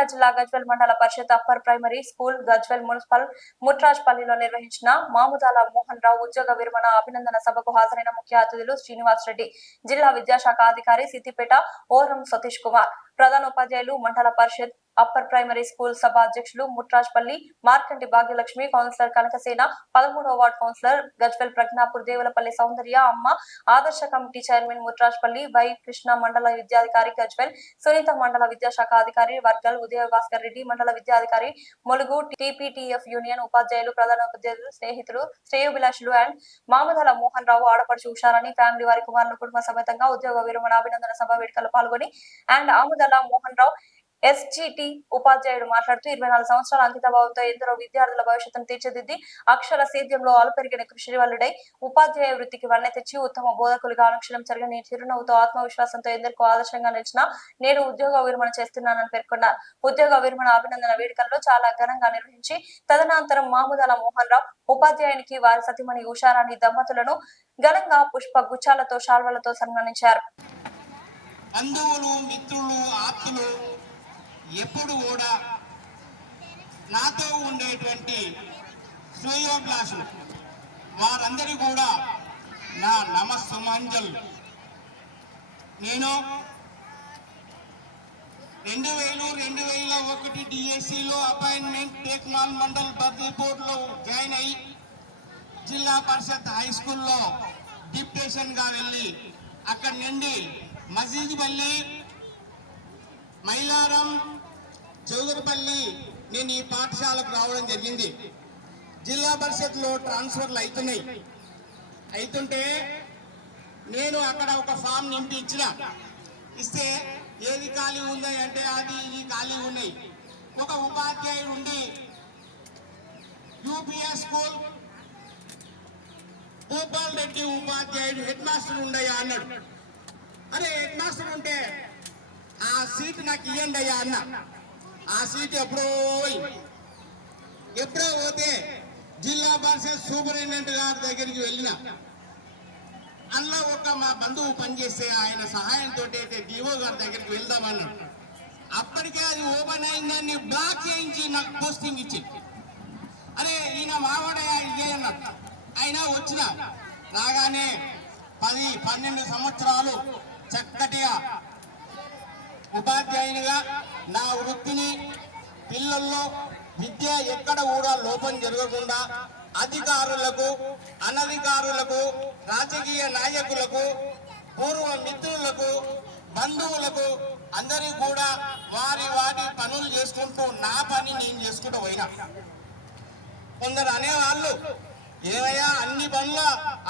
సిద్దిపేట జిల్లా గజ్వేల్ మండల పరిషత్ upper primary school Gajwel municipal ముట్రాజ్పల్లిలో నిర్వహించిన మాముదాల మోహన్ రావు ఉద్యోగ విరమణ అభినందన సభకు హాజరైన ముఖ్య అతిథులు శ్రీనివాస్ రెడ్డి, జిల్లా విద్యాశాఖ అధికారి సిద్దిపేట ఓరం సతీష్ కుమార్, ప్రధాన ఉపాధ్యాయులు, మండల పరిషత్ అప్పర్ ప్రైమరీ స్కూల్ సభ అధ్యక్షులు ముట్రాజ్పల్లి మార్కంటి భాగ్యలక్ష్మి, కౌన్సిలర్ కనకసేన, 13వ వార్డు కౌన్సిలర్ గజ్వేల్ ప్రజ్ఞాపూర్, దేవులపల్లి సౌందర్య, అమ్మ, ఆదర్శ committee chairman Mutrajpalli Y Krishna, మండల విద్యాధికారి గజ్వేల్ సునీత, మండల విద్యాశాఖ అధికారి వర్గల్ ఉదయ భాస్కర్ రెడ్డి, మండల విద్యాధికారి ములుగు, టీపీటీఎఫ్ యూనియన్ ఉపాధ్యాయులు, ప్రధాన ఉపాధ్యాయులు, స్నేహితులు, శ్రేయోభిలాషులు అండ్ మాముదాల మోహన్ రావు ఆడపడుచు ఉషారాణి ఫ్యామిలీ వారి కుమారులు కుటుంబ సమేతంగా ఉద్యోగ విరమణ అభినందన సభ వేడుకల్లో పాల్గొని and Amudala Mohan Rao SGT ఉపాధ్యాయుడు మాట్లాడుతూ 24 సంవత్సరాల అంకిత భావంతో ఎందరో విద్యార్థుల భవిష్యత్తును తీర్చిదిద్ది అక్షర సేద్యంలో అలుపెరిగిన కృషివల్లుడై ఉపాధ్యాయ వృత్తికి వన్నె తెచ్చి ఉత్తమ బోధకులుగా అనుక్షణం జరిగిన చిరునవ్వుతో ఆత్మవిశ్వాసంతో ఎందరికో ఆదర్శంగా నిలిచిన నేడు ఉద్యోగ విరమణ చేస్తున్నానని పేర్కొన్నారు. ఉద్యోగ విరమణ అభినందన వేడుకల్లో చాలా ఘనంగా నిర్వహించి తదనంతరం మాముదాల మోహన్ రావు ఉపాధ్యాయునికి వారి సతీమణి ఉషారాణి దంపతులను ఘనంగా పుష్ప గుచ్చాలతో శాల్వలతో సన్మానించారు. బంధువులు, మిత్రులు, ఆప్తులు ఎప్పుడు కూడా నాతో ఉండేటువంటి శ్రేయోభిలాషులు వారందరూ కూడా నా నమస్సుమాంజలు. నేను 2001 డిఎస్సిలో అపాయింట్మెంట్ టెక్నాల్ మండల్ బద్రీపూర్లో జాయిన్ అయ్యి జిల్లా పరిషత్ హై స్కూల్లో డిప్యూటేషన్గా వెళ్ళి అక్కడి నుండి మజీద్పల్లి, మైలారం, చౌదరిపల్లి నేను ఈ పాఠశాలకు రావడం జరిగింది. జిల్లా పరిషత్లో ట్రాన్స్ఫర్లు అవుతుంటే నేను అక్కడ ఒక ఫామ్ నింపి ఇస్తే ఏది ఖాళీ ఉంది అంటే అది ఇది ఖాళీ ఉన్నాయి. ఒక ఉపాధ్యాయుడు ఉండి యూపీఎస్ స్కూల్ భూపాల్ రెడ్డి ఉపాధ్యాయుడు హెడ్ మాస్టర్ ఉండయా అన్నాడు. అరే హెడ్ మాస్టర్ ఉంటే ఆ సీటు నాకు ఇవ్వండి అయ్యా అన్న. ఆ సీటు ఎప్పుడో పోతే జిల్లా పరిషత్ సూపరింటెండెంట్ గారి దగ్గరికి వెళ్ళిన అందులో ఒక మా బంధువు పనిచేస్తే ఆయన సహాయంతో డిఓ గారి దగ్గరికి వెళ్దామన్నాడు. అప్పటికే అది ఓపెన్ అయిందని బ్లాక్ చేయించి నాకు పోస్టింగ్ ఇచ్చింది. అరే ఈయన మావాడయ్యా ఇదే అన్నాడు. అయినా వచ్చిన రాగానే 10-12 సంవత్సరాలు చక్కటిగా ఉపాధ్యాయునిగా నా వృత్తిని పిల్లల్లో విద్య ఎక్కడ కూడా లోపం జరగకుండా అధికారులకు, అనధికారులకు, రాజకీయ నాయకులకు, పూర్వ మిత్రులకు, బంధువులకు అందరికీ కూడా వారి పనులు చేసుకుంటూ నా పని నేను చేసుకుంటూ పోయినా. కొందరు అనేవాళ్ళు ఏమయ్యా అన్ని పనుల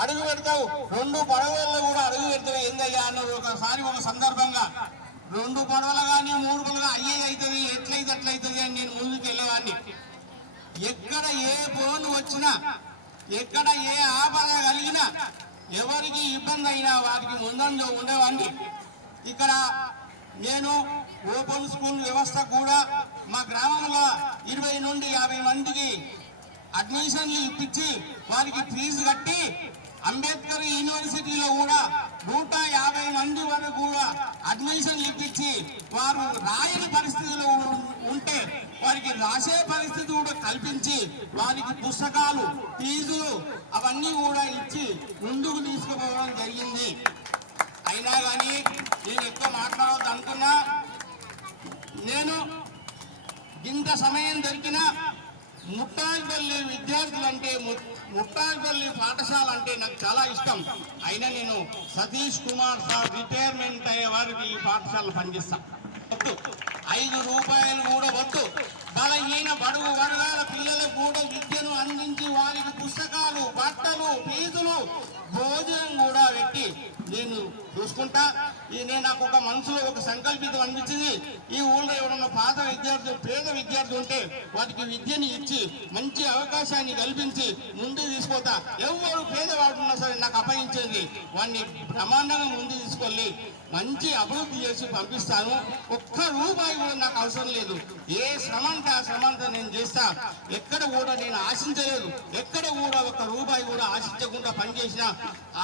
అడుగు పెడతావు, 2 పడవల్లో కూడా అడుగు పెడతావు ఏందయ్యా అన్నారు. ఒకసారి ఒక సందర్భంగా 2 పడవలు కానీ 3 పడవలు అయ్యేది అవుతుంది, ఎట్లయితే అట్లయితుంది అని నేను ముందుకు వెళ్ళేవాడిని. ఎక్కడ ఏ ఫోన్ వచ్చినా, ఎక్కడ ఏ ఆపద కలిగినా, ఎవరికి ఇబ్బంది అయినా వారికి ముందంజ ఉండేవాడిని. ఇక్కడ నేను ఓపెన్ స్కూల్ వ్యవస్థ కూడా మా గ్రామంలో 20 నుండి 50 మందికి అడ్మిషన్లు ఇప్పించి వారికి ఫీజు కట్టి అంబేద్కర్ యూనివర్సిటీలో కూడా 150 మంది వరకు కూడా అడ్మిషన్లు ఇప్పించి వారు రాయని పరిస్థితిలో ఉంటే వారికి రాసే పరిస్థితి కూడా కల్పించి వారికి పుస్తకాలు, ఫీజులు అవన్నీ కూడా ఇచ్చి ముందుకు తీసుకుపోవడం జరిగింది. అయినా కానీ నేను ఎక్కువ మాట్లాడవద్దు అనుకున్నా. నేను ఇంత సమయం దొరికినా ముట్టాయిపల్లి విద్యార్థులంటే, ముట్టాయిపల్లి పాఠశాల అంటే నాకు చాలా ఇష్టం. అయినా నేను సతీష్ కుమార్ సార్ రిటైర్మెంట్ అయ్యే వారికి ఈ పాఠశాల పనిచేస్తాను. 5 రూపాయలు కూడా వద్దు. బలహీన బడుగు వర్గాల పిల్లలకు కూడా విద్యను అందించి వారికి పుస్తకాలు, బట్టలు, ఫీజులు, భోజనం కూడా పెట్టి నేను చూసుకుంటా. నేను నాకు ఒక మనసులో ఒక సంకల్పితం అనిపించింది. ఈ ఊళ్ళో ఎవరన్నా పాత విద్యార్థులు, పేద విద్యార్థులు ఉంటే వాటికి విద్యని ఇచ్చి మంచి అవకాశాన్ని కల్పించి ముందుకు తీసుకుపోతా. ఎవరు పేదవాడు ఉన్నా సరే నాకు అప్పగించేది వాడిని బ్రహ్మాండంగా ముందు తీసుకెళ్ళి మంచి అభివృద్ధి చేసి పంపిస్తాను. ఒక్క రూపాయి కూడా నాకు అవసరం లేదు. ఏ శ్రమ అంటే ఆ శ్రమంతా నేను చేస్తా. ఎక్కడ కూడా నేను ఆశించలేదు. ఎక్కడ కూడా ఒక్క రూపాయి కూడా ఆశించకుండా పనిచేసిన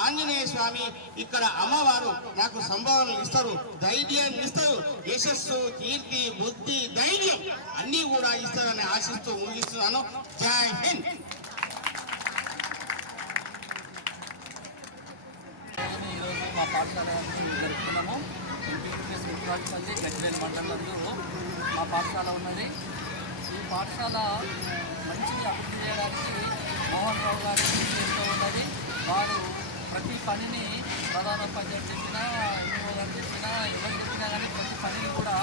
ఆంజనేయ స్వామి, ఇక్కడ అమ్మవారు నాకు సంభావన దీవెనలు ఇస్తారు, ధైర్యాన్ని ఇస్తారు, యశస్సు, కీర్తి, బుద్ధి, ధైర్యం అన్నీ కూడా ఇస్తారని ఆశిస్తూ ముగిస్తున్నాను. జై హింద్. ఈరోజు మా పాఠశాలని జరుపుకున్నాము. ఎంపీపీఎస్ ముత్రాజపల్లి గజ్వేల్ మండలంలో మా పాఠశాల ఉన్నది. ఈ పాఠశాల మంచిగా అభివృద్ధి చేయడానికి మోహన్ రావు గారి కృషి ఎంతో ఉన్నది. వారు ప్రతి పనిని ప్రధాన పంచాయతీ చెప్పినా, ఎంఓ గారు చెప్పినా, ఎవరు చెప్పినా కానీ ప్రతి పనిని కూడా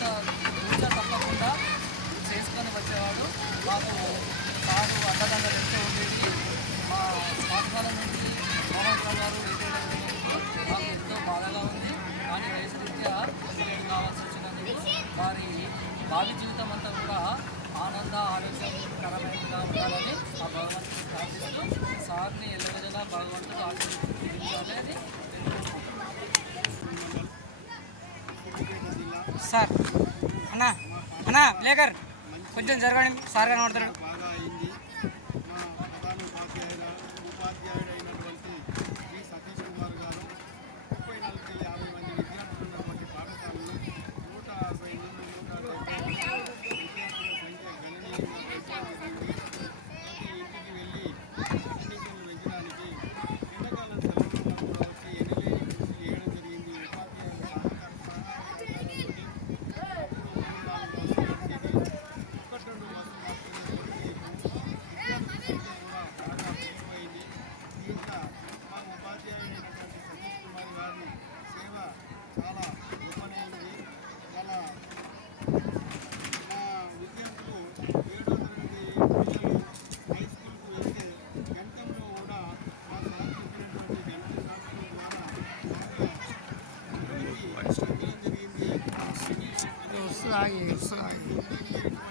తూచా తప్పకుండా చేసుకొని వచ్చేవాడు. మాకు సాగు అండదండలు ఎంతో ఉండేది. మా పాఠశాల నుంచి మోహన్ రావు గారు మాకు ఎంతో బాధగా ఉంది. కానీ వయసు రీత్యా రిటైర్ కావాల్సి వచ్చినందుకు వారి భావి జీవితం అంతా కూడా ఆనంద ఆరోగ్యకరమైనగా ఉండాలని ఆ భగవంతుని ప్రార్థిస్తూ సార్ని ఎల్లవేళలా భగవంతుడు ఆశీర్వదించాలని సార్ అన్నా అన్నా లేకర్ కొంచెం జరగండి, సార్ కనబడతాడు. బాగా అయింది. మా ప్రధాన ఉపాధ్యాయుడైనటువంటి శ్రీ సతీష్ కుమార్ గారు 34,50 మంది విద్యార్థులు ఉన్నటువంటి పాఠశాలను 160 నుండి 170 విద్యార్థుల సంఖ్య గణనీయంగా పెంచడం జరిగింది. ప్రతి ఇంటికి వెళ్ళి వ్యాక్సినేషన్లు పెంచడానికి ఎండాకాలం సెలవుల్లో కూడా వచ్చి ఎనలేని కృషి చేయడం జరిగింది. ఉపాధ్యాయుల ఉపాధ్యాయుడైనటువంటి సతీష్ కుమార్ గారి సేవ చాలా గొప్పనైనది. వాళ్ళ మా విద్యార్థులు 7వ తరగతి పిల్లలు హై స్కూల్కు వెళ్తే గణితంలో కూడా మా సార్ చెప్పినటువంటి గణిత శాస్త్రం ద్వారా బాగా జరిగింది.